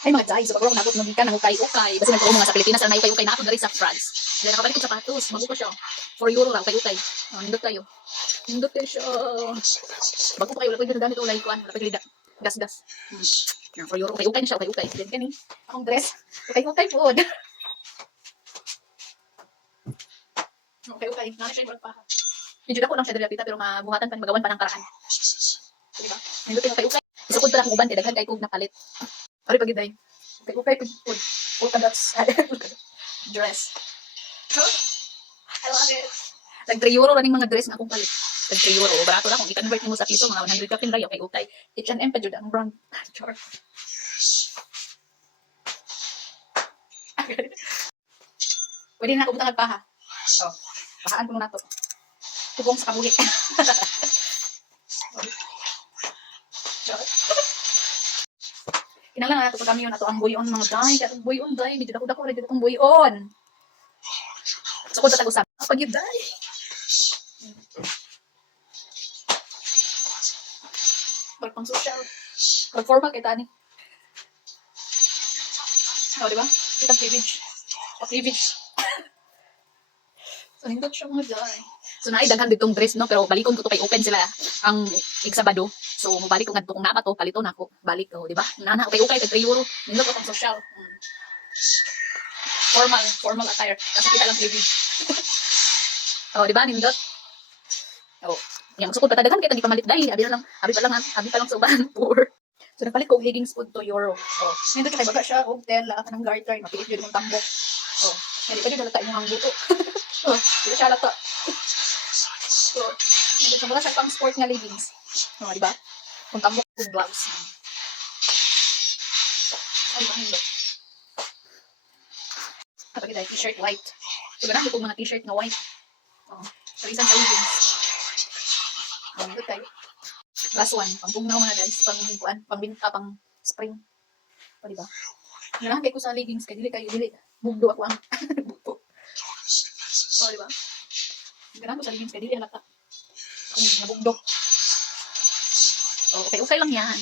Ay mga guys, so pag nabot nung gikan ng ukay-ukay. Basta nagtuo mga sa Pilipinas na ukay-ukay na ako diri sa France. Dahil nakabalik ko sapatos, mabuko siya. 4 euro lang ukay-ukay. Oh, nindot tayo. Nindot tayo siya. Bago pa kayo, wala ko yung gamit ulay ko. Wala pa yung gas-gas. 4 euro, ukay-ukay na siya, ukay-ukay. Yan kani. Akong dress, ukay-ukay po. Okay. Nana siya yung walang paha. Medyo dako lang siya dali pero mabuhatan pa, magawan pa ng karaan. Diba? Nindot yung ukay-ukay. Isukod pa lang uban, daghan kay kog napalit. Ari pagiday. Okay, put that's dress. I love it. Tag 3 euro ning mga dress nga akong palit. Tag 3 euro, barato lang kung i-convert mo sa piso mga 100 ka pinray okay utay. H&M pa jud ang brand. Char. Pwede na ako butang paha. Oh, pahaan ko na to. Tugong sa kabuhi. Char. Kinala nga ito pag kami yun, ato ang buyon mga day, katong buyon day, medyo dako-dako rin itong buyon. So kung tatag-usap, pag yun day. Pag pang social, pag formal kay tani. O, diba? Kitang cleavage. Cleavage. So, hindot siya mga day. So, naidaghan ditong dress, no? Pero balikon ko to kay open sila ang iksabado. So, mabalik ko nga kung napa to, palito na ako. Balik ko, di ba? Nana, okay, 3 euro. Nindot ko pang social. Formal attire. Kasi kita lang cleavage. Oh, di ba? Nindot. Oh, yan. Magsukod pa tadagan, kita di pamalit dahil. Abi pa lang sa uban. Poor. So, nagpalit ko leggings po to euro. Oh, nindot kay baga siya. Oh, tela, kanang garter. Mapilit yun yung tambok. Oh, hindi pa yun nalata yung hangbuto. Oh, di siya lata. So, nindot sa mula siya pang sport nga leggings. Oh, di ba? Kung tambok kung gloves. Ay, mahilo. Kapag ito, t-shirt white. Diba na, itong mga t-shirt na white. Oh, palisan sa leggings. Oh, ito tayo. Last one, pang bugnaw mga guys. Pang binta, pang spring. O, diba? Nalangkay ko sa leggings, kaya dili. Bugdo ako ang bugto. O, diba? Ganahan ko sa leggings, kaya dili halata. Kung nabugdo. Okay lang yan.